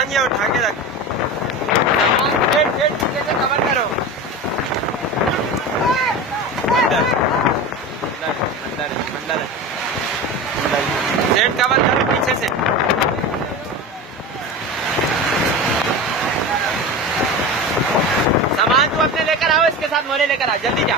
सामान ये उठा के रख। सामान सेट पीछे से कवर करो। अंदर सेट कवर करो पीछे से। सामान तू अपने लेकर आओ, इसके साथ मोले लेकर आ, जल्दी जा।